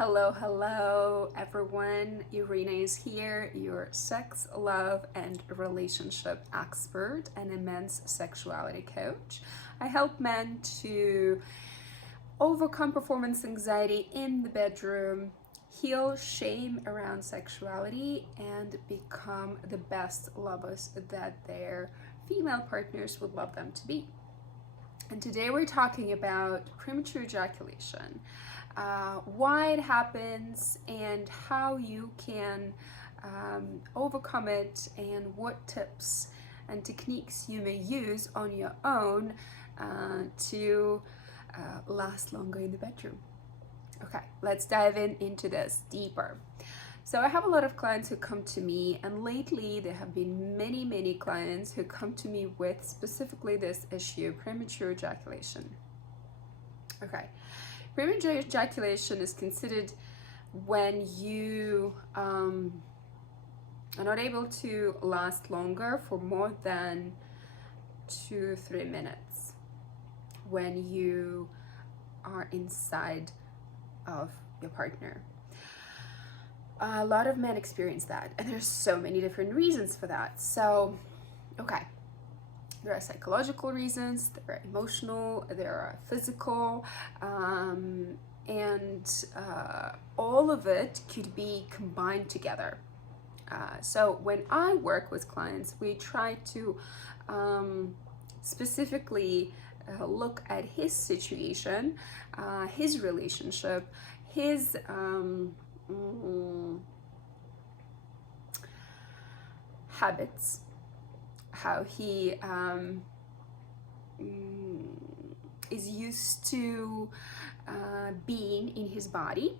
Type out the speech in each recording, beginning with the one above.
Hello, everyone. Iryna is here, your sex, love, and relationship expert and immense sexuality coach. I help men to overcome performance anxiety in the bedroom, heal shame around sexuality, and become the best lovers that their female partners would love them to be. And today we're talking about premature ejaculation, why it happens and how you can overcome it, and what tips and techniques you may use on your own to last longer in the bedroom. Okay, let's dive into this deeper. So I have a lot of clients who come to me, and lately there have been many clients who come to me with specifically this issue, premature ejaculation. Okay, premature ejaculation is considered when you are not able to last longer for more than 2-3 minutes when you are inside of your partner. A lot of men experience that, and there's so many different reasons for that. So, okay, there are psychological reasons, there are emotional, there are physical, and all of it could be combined together. So when I work with clients, we try to specifically look at his situation, his relationship, his habits, how he is used to being in his body,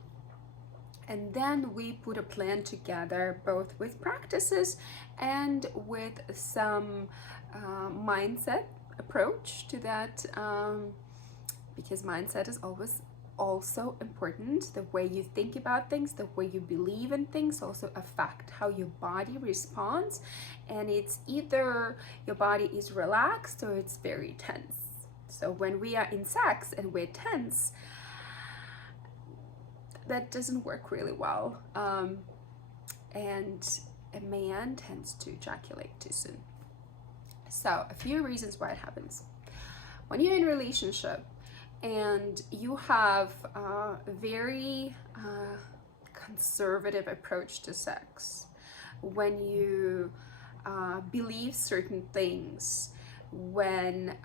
and then we put a plan together, both with practices and with some mindset approach to that, because mindset is always also important. The way you think about things, the way you believe in things also affect how your body responds, and it's either your body is relaxed or it's very tense. So when we are in sex and we're tense, that doesn't work really well, and a man tends to ejaculate too soon. So a few reasons why it happens. When you're in a relationship and you have a very conservative approach to sex, when you believe certain things, when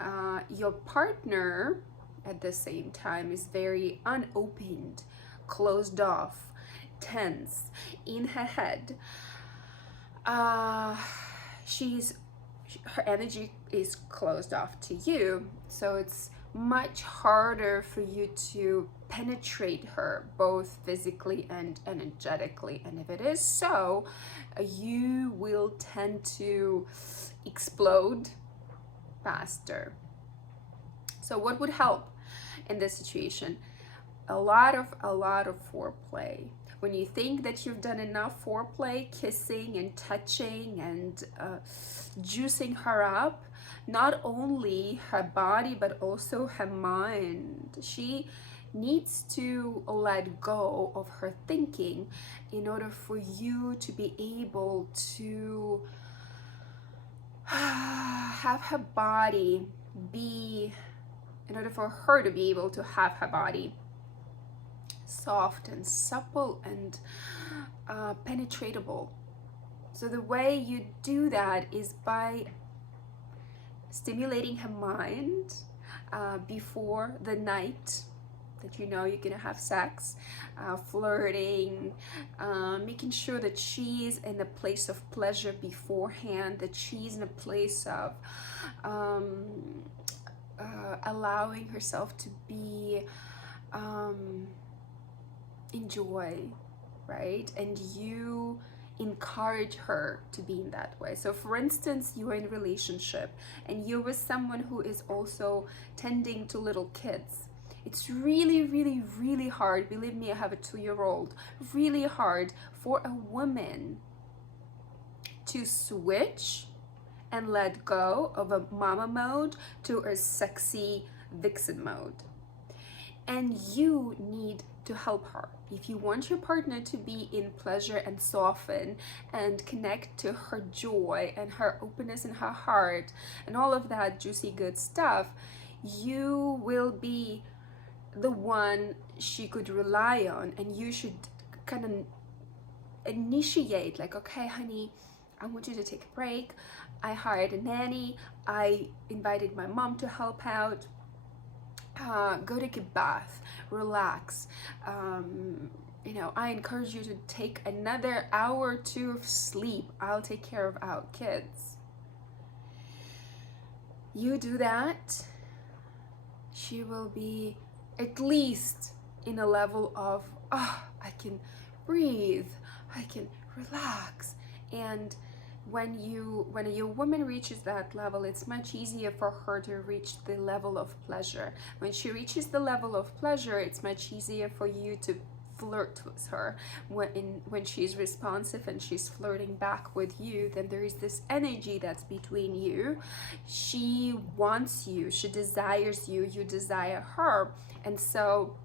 your partner at the same time is very unopened, closed off, tense in her head, her energy is closed off to you, so it's much harder for you to penetrate her both physically and energetically. And if it is so, you will tend to explode faster. So what would help in this situation? A lot of foreplay. When you think that you've done enough foreplay, kissing and touching and juicing her up, not only her body but also her mind, she needs to let go of her thinking in order for you to be able to have her body be, in order for her to be able to have her body soft and supple and penetratable. So the way you do that is by stimulating her mind before the night that you know you're gonna have sex, flirting, making sure that she's in a place of pleasure beforehand, that she's in a place of allowing herself to be enjoy, right? And you encourage her to be in that way. So for instance, you are in a relationship and you're with someone who is also tending to little kids. It's really hard, believe me, I have a 2-year-old, really hard for a woman to switch and let go of a mama mode to a sexy vixen mode. And you need to help her. If you want your partner to be in pleasure and soften and connect to her joy and her openness in her heart and all of that juicy good stuff, you will be the one she could rely on, and you should kind of initiate, like, okay honey, I want you to take a break. I hired a nanny. I invited my mom to help out. Go take a bath, relax. I encourage you to take another hour or two of sleep. I'll take care of our kids. You do that, she will be at least in a level of, I can breathe, I can relax. And when a woman reaches that level, it's much easier for her to reach the level of pleasure. When she reaches the level of pleasure, it's much easier for you to flirt with her. When she's responsive and she's flirting back with you, then there is this energy that's between you. She wants you, she desires you, you desire her, and so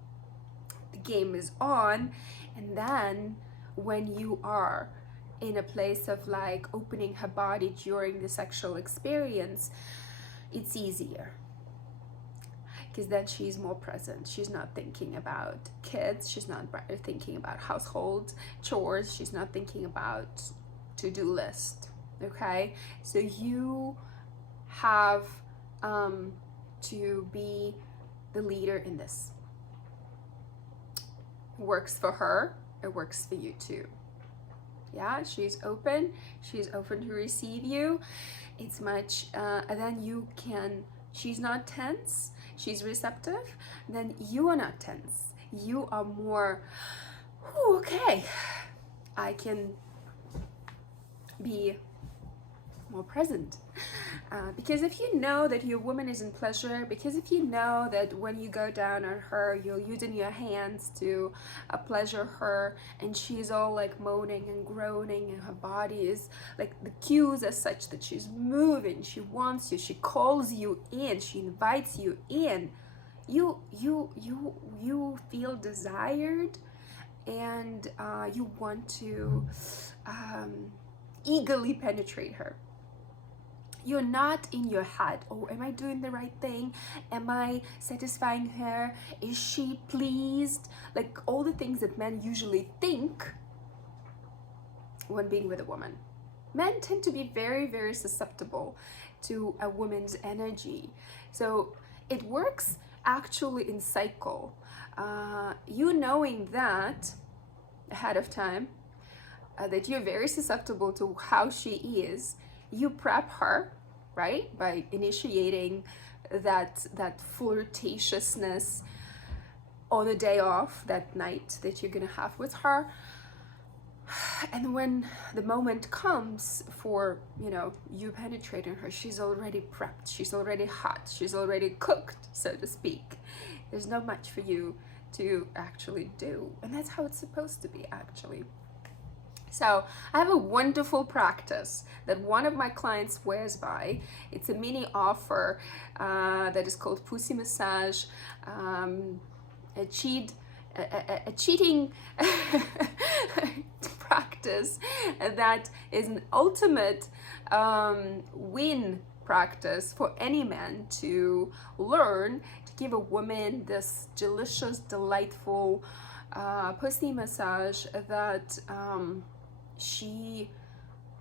the game is on. And then when you are in a place of like opening her body during the sexual experience, it's easier, because then she's more present. She's not thinking about kids, she's not thinking about household chores, she's not thinking about to-do list. Okay, so you have to be the leader in this. It works for her, it works for you too. Yeah, she's open to receive you. It's much then you can, she's not tense, she's receptive, then you are not tense, you are more, okay, I can be more present. Because if you know that your woman is in pleasure, because if you know that when you go down on her, you're using your hands to pleasure her, and she's all like moaning and groaning, and her body is like, the cues are such that she's moving, she wants you, she calls you in, she invites you in, you feel desired, and you want to eagerly penetrate her. You're not in your head, oh, am I doing the right thing? Am I satisfying her? Is she pleased? Like all the things that men usually think when being with a woman. Men tend to be very, very susceptible to a woman's energy. So it works actually in cycle. You knowing that ahead of time, that you're very susceptible to how she is, you prep her, right, by initiating that flirtatiousness on a day off, that night that you're gonna have with her. And when the moment comes for, you penetrating her, she's already prepped, she's already hot, she's already cooked, so to speak. There's not much for you to actually do, and that's how it's supposed to be, actually. So I have a wonderful practice that one of my clients swears by. It's a mini offer that is called Pussy Massage, a cheating practice that is an ultimate win practice for any man to learn, to give a woman this delicious, delightful pussy massage that she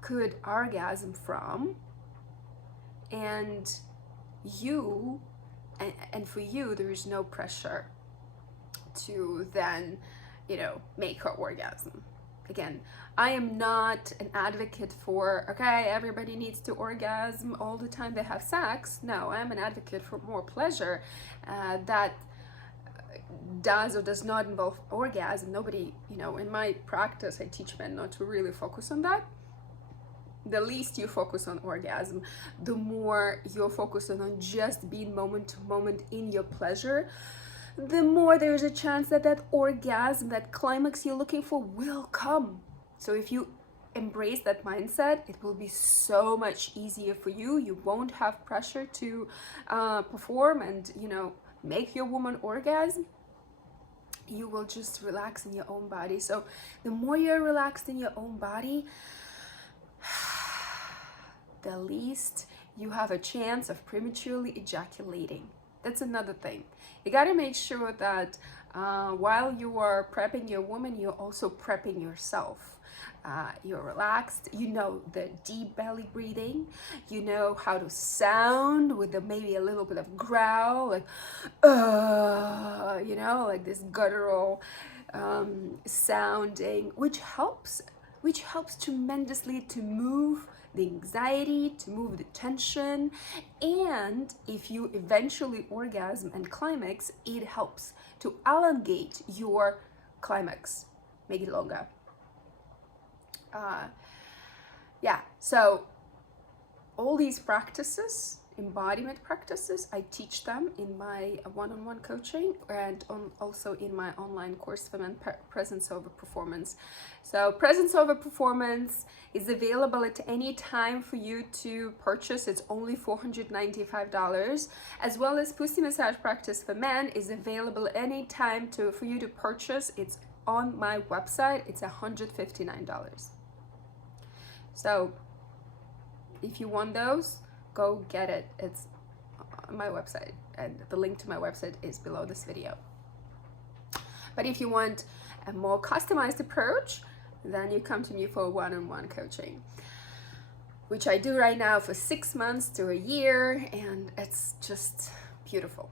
could orgasm from, and for you there is no pressure to then make her orgasm. Again, I am not an advocate for, okay, everybody needs to orgasm all the time they have sex. No, I'm an advocate for more pleasure that does or does not involve orgasm. Nobody, in my practice, I teach men not to really focus on that. The least you focus on orgasm, the more you're focusing on just being moment to moment in your pleasure, the more there's a chance that that orgasm, that climax you're looking for, will come. So if you embrace that mindset, it will be so much easier for you. You won't have pressure to perform and make your woman orgasm. you will just relax in your own body. So the more you're relaxed in your own body, the least you have a chance of prematurely ejaculating. That's another thing. You got to make sure that while you are prepping your woman, you're also prepping yourself. You're relaxed, you know the deep belly breathing, you know how to sound with maybe a little bit of growl, like, you know, like this guttural sounding, which helps tremendously to move the anxiety, to move the tension, and if you eventually orgasm and climax, it helps to elongate your climax, make it longer. Yeah, so all these practices, embodiment practices, I teach them in my one-on-one coaching and also in my online course for men, Presence Over Performance. So Presence Over Performance is available at any time for you to purchase. It's only $495, as well as Pussy Massage Practice for Men is available any time for you to purchase. It's on my website. It's $159. So if you want those, go get it. It's on my website, and the link to my website is below this video. But if you want a more customized approach, then you come to me for one-on-one coaching, which I do right now for 6 months to a year, and it's just beautiful.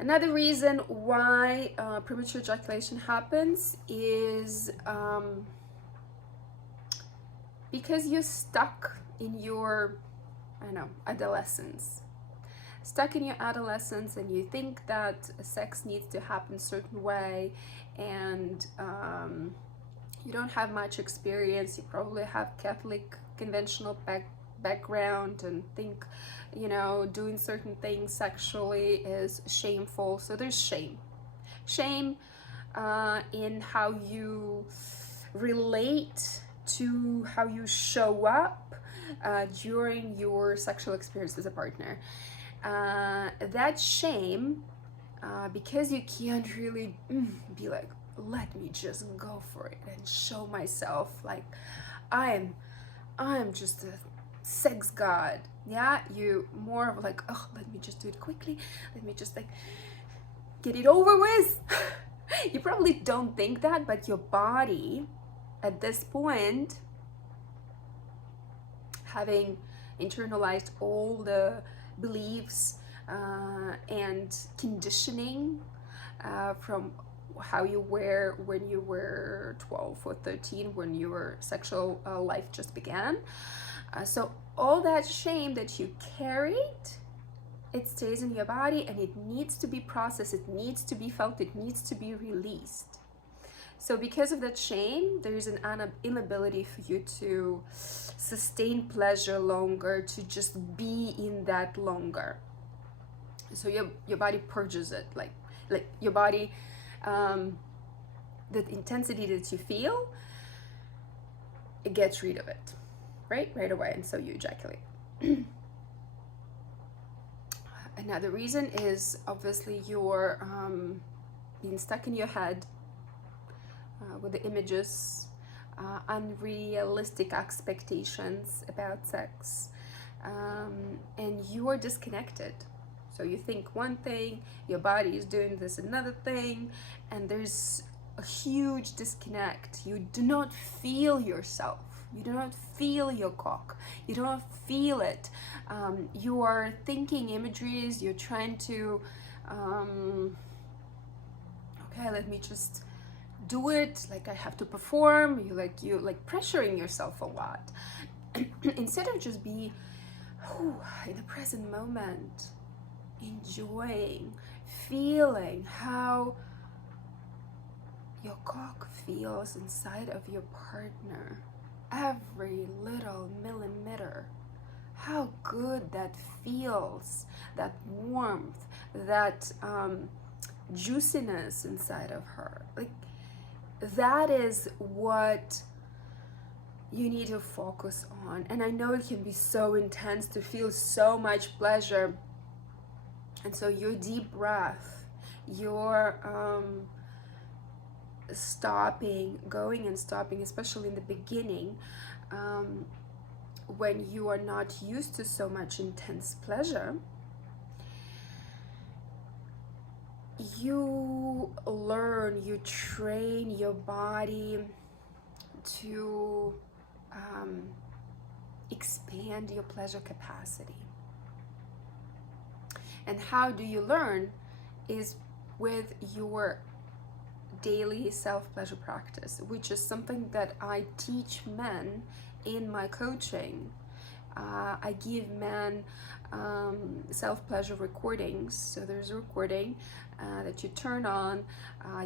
Another reason why premature ejaculation happens is because you're stuck in your, adolescence. Stuck in your adolescence, and you think that sex needs to happen a certain way, and you don't have much experience. You probably have Catholic conventional background and think, doing certain things sexually is shameful. So there's shame in how you relate to how you show up during your sexual experience as a partner. That shame, because you can't really be like, let me just go for it and show myself like I'm just a sex god. Yeah, you more of like, oh, let me just do it quickly, let me just like get it over with. You probably don't think that, but your body at this point, having internalized all the beliefs and conditioning from how you were when you were 12 or 13, when your sexual life just began. So all that shame that you carried, it stays in your body, and it needs to be processed, it needs to be felt, it needs to be released. So because of that shame, there is an inability for you to sustain pleasure longer, to just be in that longer. So your body purges it, like your body, the intensity that you feel, it gets rid of it, right away, and so you ejaculate. Another reason is obviously you're being stuck in your head with the images, unrealistic expectations about sex, and you are disconnected. So you think one thing, your body is doing this another thing, and there's a huge disconnect. You do not feel yourself. You do not feel your cock. You do not feel it. You are thinking imageries. You're trying to, okay, let me just do it. Like I have to perform. You like pressuring yourself a lot instead of just be in the present moment, enjoying, feeling how your cock feels inside of your partner. Every little millimeter, how good that feels, that warmth, that juiciness inside of her. Like that is what you need to focus on. And I know it can be so intense to feel so much pleasure. And so your deep breath, you're going and stopping, especially in the beginning, when you are not used to so much intense pleasure, you learn, you train your body to expand your pleasure capacity. And how do you learn is with your daily self-pleasure practice, which is something that I teach men in my coaching. I give men self-pleasure recordings. So there's a recording that you turn on,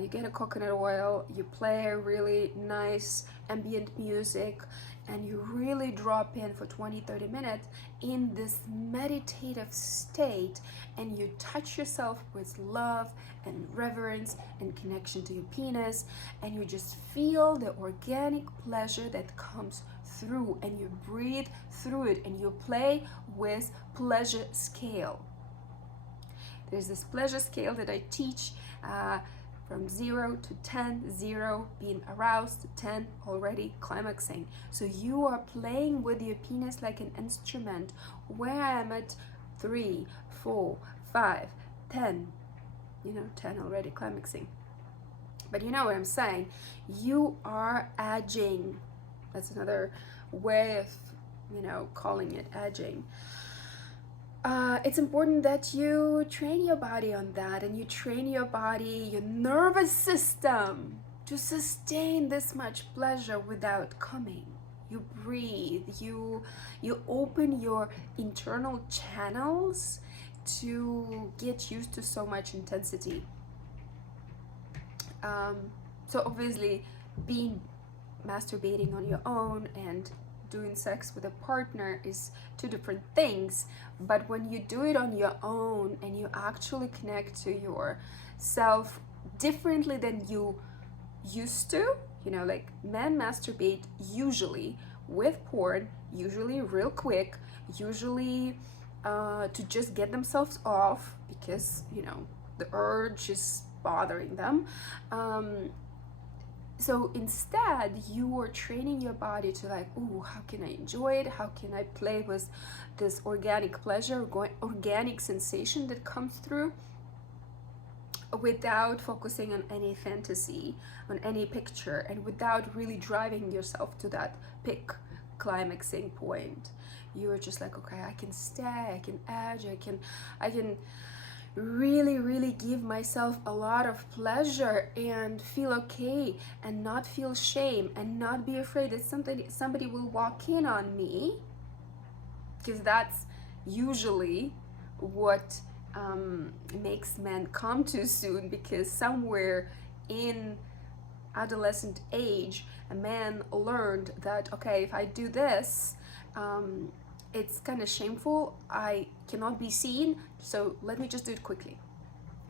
you get a coconut oil, you play a really nice ambient music, and you really drop in for 20-30 minutes in this meditative state, and you touch yourself with love and reverence and connection to your penis, and you just feel the organic pleasure that comes through, and you breathe through it, and you play with pleasure scale. There's this pleasure scale that I teach from 0 to 10, 0 being aroused, to 10 already climaxing. So you are playing with your penis like an instrument, where I'm at 3, 4, 5, 10, 10 already climaxing. But you know what I'm saying? You are edging. That's another way of, calling it edging. It's important that you train your body on that, and you train your body, your nervous system, to sustain this much pleasure without coming. You breathe, you open your internal channels to get used to so much intensity. So obviously, masturbating on your own and doing sex with a partner is two different things, but when you do it on your own and you actually connect to yourself differently than you used to, like men masturbate usually with porn, usually real quick, usually to just get themselves off because the urge is bothering them. So instead, you are training your body to like, ooh, how can I enjoy it? How can I play with this organic pleasure, organic sensation that comes through, without focusing on any fantasy, on any picture, and without really driving yourself to that peak climaxing point. You're just like, okay, I can stay, I can edge, I can really give myself a lot of pleasure and feel okay and not feel shame and not be afraid that somebody will walk in on me, because that's usually what makes men come too soon, because somewhere in adolescent age a man learned that, okay, if I do this, it's kind of shameful, I cannot be seen, so let me just do it quickly.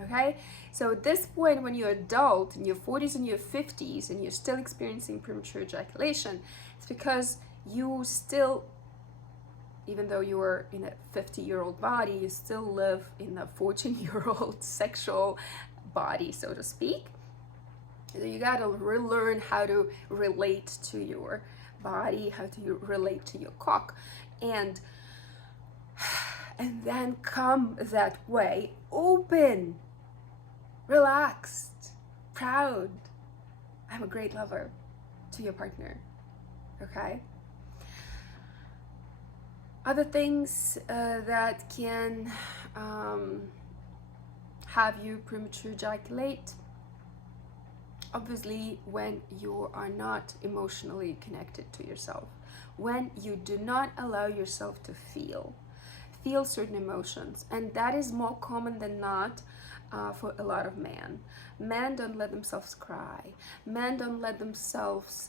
Okay, so at this point, when you're adult in your 40s and your 50s and you're still experiencing premature ejaculation, it's because you still, even though you are in a 50-year-old body, you still live in a 14-year-old sexual body, so to speak. So you gotta relearn how to relate to your body, how to relate to your cock, and then come that way, open, relaxed, proud. I'm a great lover to your partner. Okay? Other things that can have you premature ejaculate, obviously when you are not emotionally connected to yourself, when you do not allow yourself to feel certain emotions, and that is more common than not for a lot of men. Men don't let themselves cry. Men don't let themselves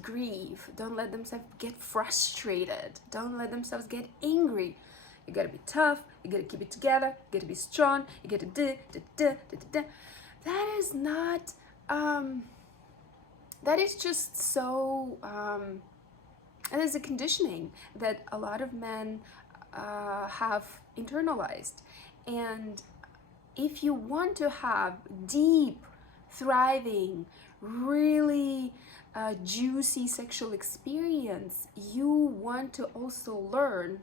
grieve. Don't let themselves get frustrated. Don't let themselves get angry. You gotta be tough. You gotta keep it together. You gotta be strong. You gotta do. That is not. That is just so. And there's a conditioning that a lot of men have internalized, And if you want to have deep, thriving, really juicy sexual experience, you want to also learn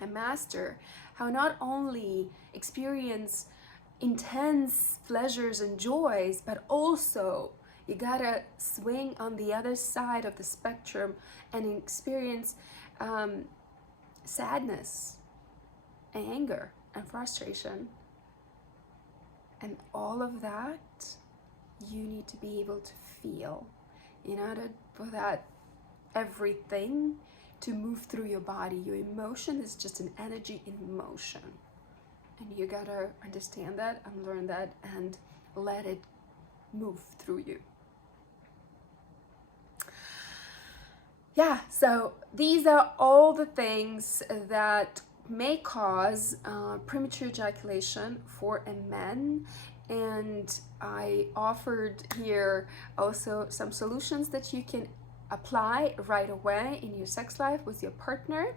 and master how not only experience intense pleasures and joys, but also you gotta swing on the other side of the spectrum and experience sadness, anger, and frustration. And all of that you need to be able to feel in order for that everything to move through your body. Your emotion is just an energy in motion. And you gotta understand that and learn that and let it move through you. Yeah, so these are all the things that may cause premature ejaculation for a man. And I offered here also some solutions that you can apply right away in your sex life with your partner.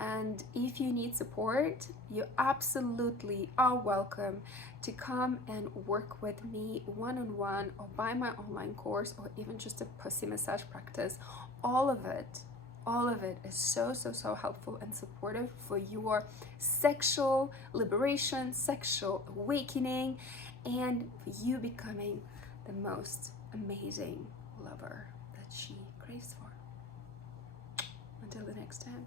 And if you need support, you absolutely are welcome to come and work with me one-on-one or buy my online course or even just a pussy massage practice. All of it is so helpful and supportive for your sexual liberation, sexual awakening, and for you becoming the most amazing lover that she craves for. Until the next time.